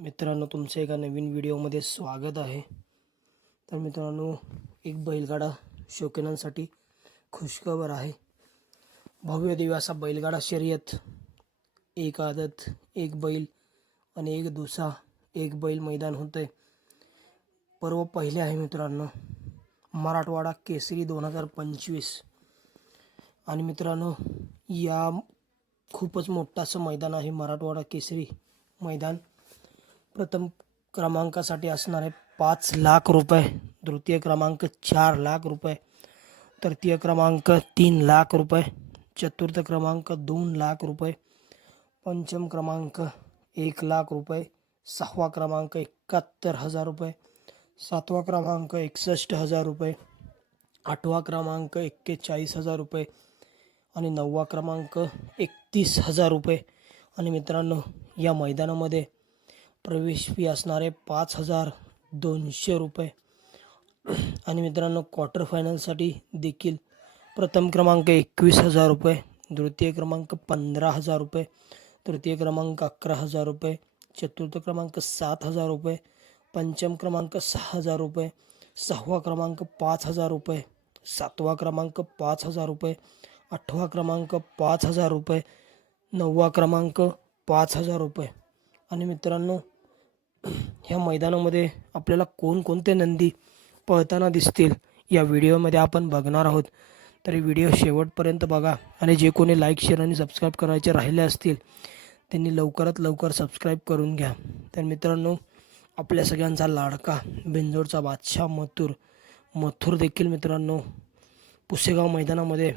मित्रांनो, तुमच्या एका नवीन व्हिडिओमध्ये स्वागत आहे. तर मित्रांनो, एक बैलगाडा शौकीनांसाठी खुशखबर आहे. भव्य दिव्य असा बैलगाडा शर्यत, एक आदत, एक बैल आणि एक दुसा, एक बैल मैदान होतंय. पर्व पहिले आहे मित्रांनो, मराठवाडा केसरी 2025. आणि मित्रांनो, या खूपच मोठं असं मैदान आहे मराठवाडा केसरी मैदान. प्रथम क्रमांकासाठी असणार आहे 5 लाख रुपये, द्वितीय क्रमांक 4 लाख रुपये, तृतीय क्रमांक 3 लाख रुपये, चतुर्थ क्रमांक 2 लाख रुपये, पंचम क्रमांक 1 लाख रुपये, सहावा क्रमांक 71,000 रुपये, सातवा क्रमांक 61,000 रुपये, आठवा क्रमांक 41,000 रुपये आणि नववा क्रमांक 31,000 रुपये. आणि मित्रांनो, या मैदानामध्ये प्रवेश फी असणारे 5,200 रुपये. आणि मित्रांनो, क्वार्टर फायनलसाठी देखील प्रथम क्रमांक 21,000 रुपये, द्वितीय क्रमांक 15,000 रुपये, तृतीय क्रमांक 11,000 रुपये, चतुर्थ क्रमांक 7,000 रुपये, पंचम क्रमांक 6,000 रुपये, सहावा क्रमांक 5,000 रुपये, सातवा क्रमांक 5,000 रुपये, आठवा क्रमांक 5,000 रुपये, नववा क्रमांक 5,000 रुपये. आणि मित्रांनो, ह्या मैदानामध्ये आपल्याला कोणकोणते नंदी पळताना दिसतील या व्हिडिओमध्ये आपण बघणार आहोत. तर व्हिडिओ शेवटपर्यंत बघा. आणि जे कोणी लाईक, शेअर आणि सबस्क्राईब करायचे राहिले असतील त्यांनी लवकरात लवकर सबस्क्राईब करून घ्या. तर मित्रांनो, आपल्या सगळ्यांचा लाडका बिंजोडचा बादशाह मथुर देखील मित्रांनो पुसेगाव मैदानामध्ये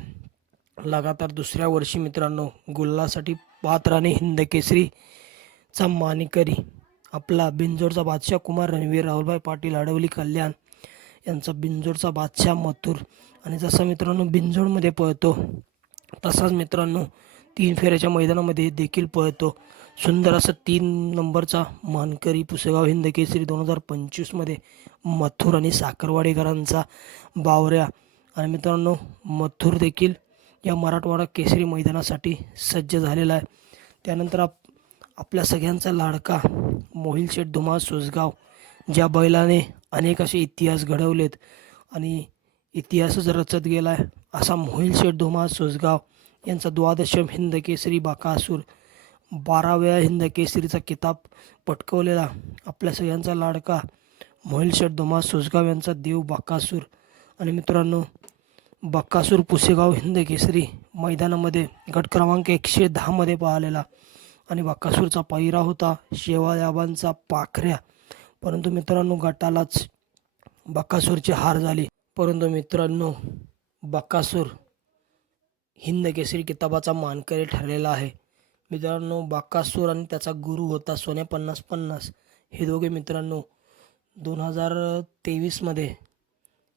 लगातार दुसऱ्या वर्षी मित्रांनो गुलालासाठी पात्र आणि हिंद केसरीचा मानकरी आपला बिंजोडचा बादशाह कुमार रणवीर राहुलभाई पाटील हडवली कल्याण यांचा बिंजोडचा बादशाह मथुर. आणि जसा मित्रांनो बिंजोडमध्ये पळतो तसाच मित्रांनो 3 फेऱ्याच्या मैदानामध्ये देखील पळतो. सुंदर असं 3 नंबरचा मानकरी पुसेगाव हिंद केसरी 2025मध्ये मथुर आणि साखरवाडीकरांचा बावऱ्या. आणि मित्रांनो, मथुर देखील या मराठवाडा केसरी मैदानासाठी सज्ज झालेला आहे. त्यानंतर आपल्या सगळ्यांचा लाडका मोहिल शेठ धुमाळ सोसगाव, ज्या बैलाने अनेक असे इतिहास घडवलेत आणि इतिहासच रचत गेला आहे असा मोहिल शेठ धुमाळ सोसगाव यांचा 12म हिंद केसरी बकासूर, 12 वेळा हिंद केसरीचा किताब पटकवलेला आपल्या सगळ्यांचा लाडका मोहिल शेठ धुमाळ सोसगाव यांचा देव बकासूर. आणि मित्रांनो, बकासूर पुसेगाव हिंद केसरी मैदानामध्ये गट क्रमांक 110 मध्ये पाहिलेला. आणि बकासूरचा पायरा होता शेवाळ्याबांचा पाखऱ्या. परंतु मित्रांनो, गटालाच बकासूरची हार झाली. परंतु मित्रांनो, बकासूर हिंद केसरी किताबाचा मानकरी ठरलेला आहे. मित्रांनो, बकासूर आणि त्याचा गुरु होता सोन्या 50-50 हे दोघे मित्रांनो 2023मध्ये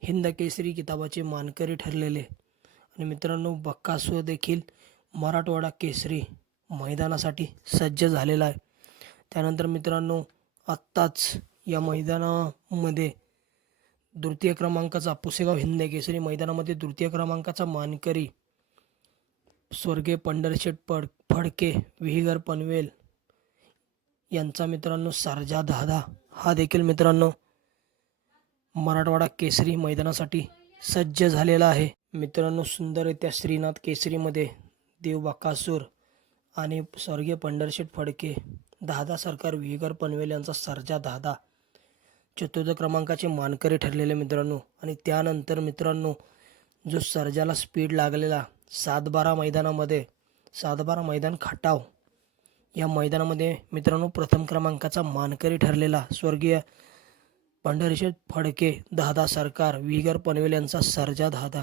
हिंद केसरी किताबाचे मानकरी ठरलेले. आणि मित्रांनो, बकासूर देखील मराठवाडा केसरी मैदानासाठी सज्ज झालेला आहे. त्यानंतर मित्रांनो, आत्ताच या मैदानामध्ये तृतीय क्रमांकाचा पुसेगाव हिंद केसरी मैदानामध्ये तृतीय क्रमांकाचा मानकरी स्वर्गीय पंढरशेठ फडके विहीगर पनवेल यांचा मित्रांनो सर्जा दादा हा देखील मित्रांनो मराठवाडा केसरी मैदानासाठी सज्ज झालेला आहे. मित्रांनो, सुंदररित्या श्रीनाथ केसरीमध्ये देव बकासूर आणि स्वर्गीय पंढरशेठ फडके, दादा सरकार विहीगर पनवेल यांचा सर्जा दादा चतुर्थ क्रमांकाचे मानकरी ठरलेले मित्रांनो. आणि त्यानंतर मित्रांनो, जो सर्जाला स्पीड लागलेला 7-12 मैदानामध्ये 7-12 मैदान खटाव या मैदानामध्ये मित्रांनो प्रथम क्रमांकाचा मानकरी ठरलेला स्वर्गीय पंढरशेठ फडके, दादा सरकार विहीगर पनवेल यांचा सर्जा दादा.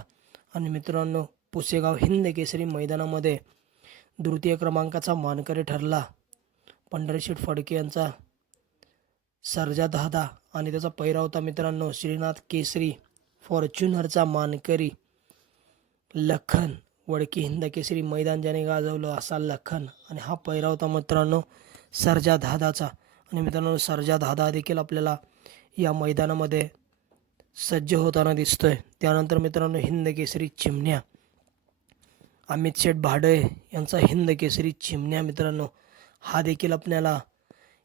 आणि मित्रांनो, पुसेगाव हिंद केसरी मैदानामध्ये तृतीय क्रमांकाचा मानकरी ठरला पंढरशेठ फडके यांचा सर्जा दादा. आणि त्याचा पैरा होता मित्रांनो श्रीनाथ केसरी फॉर्च्युनरचा मानकरी लखन, वडकी हिंद केसरी मैदान ज्याने गाजवलं असा लखन. आणि हा पैरा होता मित्रांनो सर्जा दादाचा. आणि मित्रांनो, सर्जा दादा देखील आपल्याला या मैदानामध्ये सज्ज होताना दिसतोय. त्यानंतर मित्रांनो, हिंद केसरी चिमण्या अमित शेठ भाडे यांचा हिंद केसरी चिमण्या मित्रांनो हा देखील आपल्याला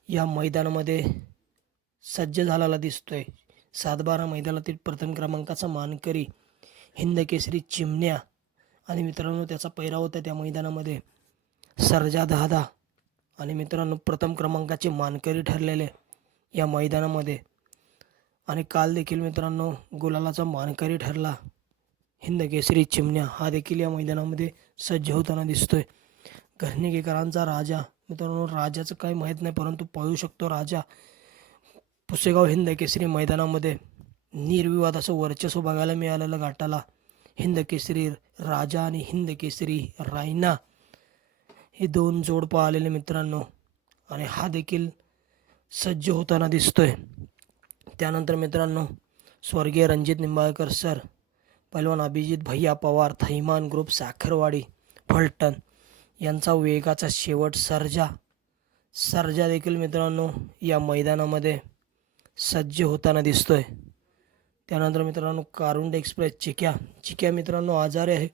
या मैदानामध्ये सज्ज झालेला दिसतोय. 7-12 मैदानातील प्रथम क्रमांकाचा मानकरी हिंद केसरी चिमण्या आणि मित्रांनो त्याचा पैरा होता त्या मैदानामध्ये सर्जा दादा आणि मित्रांनो प्रथम क्रमांकाचे मानकरी ठरलेले या मैदानामध्ये. आणि काल देखील मित्रांनो गुलालाचा मानकरी ठरला हिंद केसरी चिमण्या, हा देखील या मैदानामध्ये सज्ज होताना दिसतोय. घरणेकरांचा राजा, मित्रांनो राजाचं काही माहीत नाही परंतु पळू शकतो राजा. पुसेगाव हिंद केसरी मैदानामध्ये निर्विवाद असं वर्चस्व बघायला मिळालेलं घाटाला. हिंद केसरी राजा आणि हिंद केसरी रायना हे 2 जोड पाहिलेले मित्रांनो, आणि हा देखील सज्ज होताना दिसतोय. त्यानंतर मित्रांनो स्वर्गीय रणजित निंबाळकर सर, पैलवान अभिजित भैया पवार, थैमान ग्रुप साखरवाडी फलटण यांचा वेगाचा शेवट सर्जा देखील मित्रांनो या मैदानामध्ये सज्ज होताना दिसतोय. त्यानंतर मित्रांनो कारुंड एक्सप्रेस चिक्या मित्रांनो आजारी आहे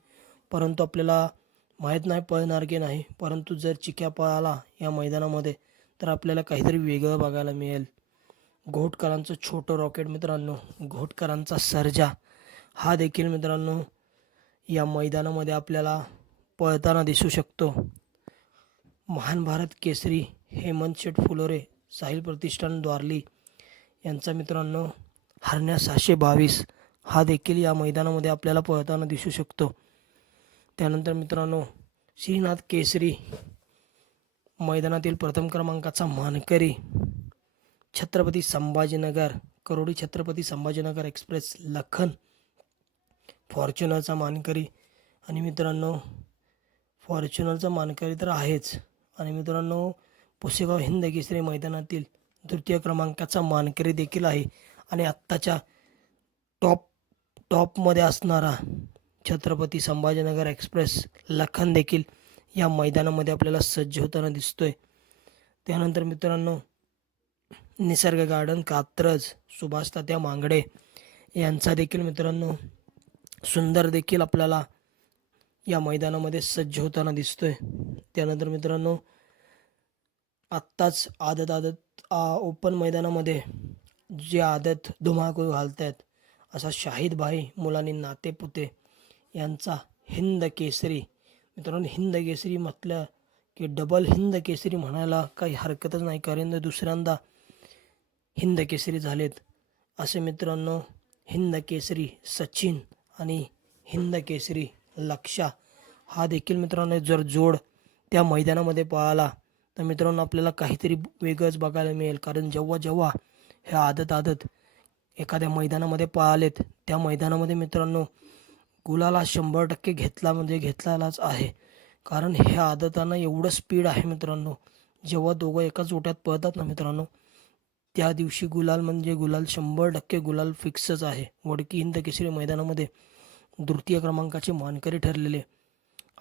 परंतु आपल्याला माहीत नाही पळणार की नाही, परंतु जर चिक्या पळाला या मैदानामध्ये तर आपल्याला काहीतरी वेगळं बघायला मिळेल. घोटकरांचं छोटं रॉकेट मित्रांनो, घोटकरांचा सर्जा हा देखील मित्रांनो या मैदानामध्ये आपल्याला पळताना दिसू शकतो. महान भारत केसरी हेमंत शेठ फुलोरे, साहिल प्रतिष्ठान द्वारली यांचा मित्रांनो हरण्या 622 हा देखील या मैदानामध्ये आपल्याला पळताना दिसू शकतो. त्यानंतर मित्रांनो श्रीनाथ केसरी मैदानातील प्रथम क्रमांकाचा मानकरी छत्रपती संभाजीनगर करोडी छत्रपती संभाजीनगर एक्सप्रेस लखन फॉर्च्युनरचा मानकरी. आणि मित्रांनो फॉर्च्युनरचा मानकरी तर आहेच, आणि मित्रांनो पुसेगाव हिंद केसरी मैदानातील तृतीय क्रमांकाचा मानकरी देखील आहे. आणि आत्ताच्या टॉपमध्ये असणारा छत्रपती संभाजीनगर एक्सप्रेस लखन देखील या मैदानामध्ये आपल्याला सज्ज होताना दिसतोय. त्यानंतर मित्रांनो निसर्ग गार्डन कात्रज सुभाष तात्या मांगडे यांचा देखील मित्रांनो सुंदर देखील आपल्याला या मैदानामध्ये सज्ज होताना दिसतोय. त्यानंतर मित्रांनो आत्ताच आदत ओपन मैदानामध्ये जे आदत धुमाकूळ घालत आहेत असा शाहिद भाई मुलांनी नातेपुते यांचा हिंद केसरी, मित्रांनो हिंद केसरी म्हटलं की डबल हिंद केसरी म्हणायला काही हरकतच नाही, कारण दुसऱ्यांदा हिंद केसरी झालेत असे मित्रांनो हिंद केसरी सचिन आणि हिंद केसरी लक्षा हा देखील मित्रांनो जर जोड त्या मैदानामध्ये पळाला तर मित्रांनो आपल्याला काहीतरी वेगळंच बघायला मिळेल. कारण जेव्हा हे आदत एखाद्या मैदानामध्ये पळालेत त्या मैदानामध्ये मित्रांनो गुलाला 100% घेतलाच आहे. कारण हे आदतानं एवढं स्पीड आहे मित्रांनो, जेव्हा दोघं एकाच ओट्यात पळतात ना मित्रांनो त्या दिवशी गुलाल 100% गुलाल फिक्सच आहे. वडकी हिंद केसरी मैदानामध्ये तृतीय क्रमांकाचे मानकरी ठरलेले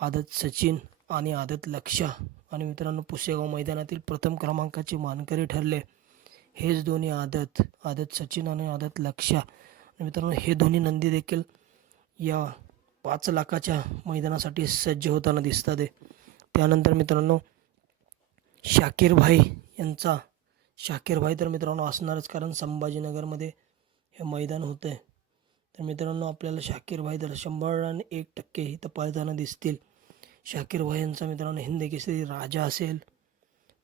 आदत सचिन आणि आदत लक्षा, आणि मित्रांनो पुसेगाव मैदानातील प्रथम क्रमांकाचे मानकरी ठरले हेच दोन्ही आदत सचिन आणि आदत लक्षा. आणि मित्रांनो हे दोन्ही नंदी देखील या 5 लाखाच्या मैदानासाठी सज्ज होताना दिसतात. त्यानंतर मित्रांनो शाकीर भाई तर मित्रांनो असणारच, कारण संभाजीनगरमध्ये हे मैदान होतं आहे. तर मित्रांनो आपल्याला शाकीर भाई तर 101% इथं पळताना दिसतील. शाकीर भाई यांचा मित्रांनो हिंद केसरी राजा असेल,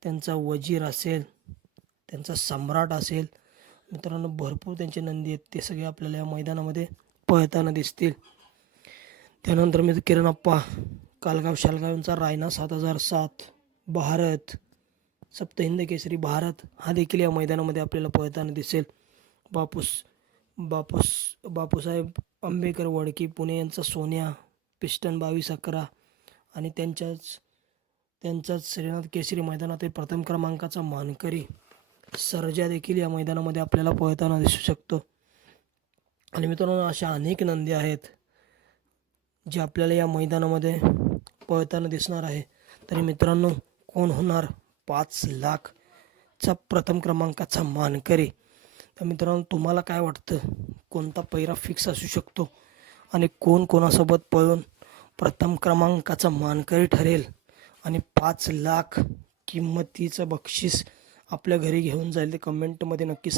त्यांचा वजीर असेल, त्यांचा सम्राट असेल, मित्रांनो भरपूर त्यांचे नंदी आहेत, ते सगळे आपल्याला या मैदानामध्ये पळताना दिसतील. त्यानंतर मी किरणप्पा कालगाव शालगाव यांचा रायना 7007 भारत सप्तहिंद केसरी भारत हा देखील या मैदानामध्ये आपल्याला पळताना दिसेल. बापूसाहेब आंबेकर वडकी पुणे यांचा सोन्या पिस्टन 2211 आणि त्यांच्याच श्रीनाथ केसरी मैदानातील प्रथम क्रमांकाचा मानकरी सर्जा देखील या मैदानामध्ये आपल्याला पळताना दिसू शकतो. आणि मित्रांनो अशा अनेक नंदी आहेत जे आपल्याला या मैदानामध्ये पळताना दिसणार आहे. तरी मित्रांनो कोण होणार 5 लाखचा प्रथम क्रमांकाचा मानकरी? तर मित्रांनो तुम्हाला काय वाटतं, कोणता पैरा फिक्स असू शकतो आणि कोण कोणासोबत पळून प्रथम क्रमांकाचा मानकरी ठरेल आणि 5 लाख किंमतीचं बक्षीस आपल्या घरी घेऊन जाईल ते कमेंटमध्ये नक्की सांगा.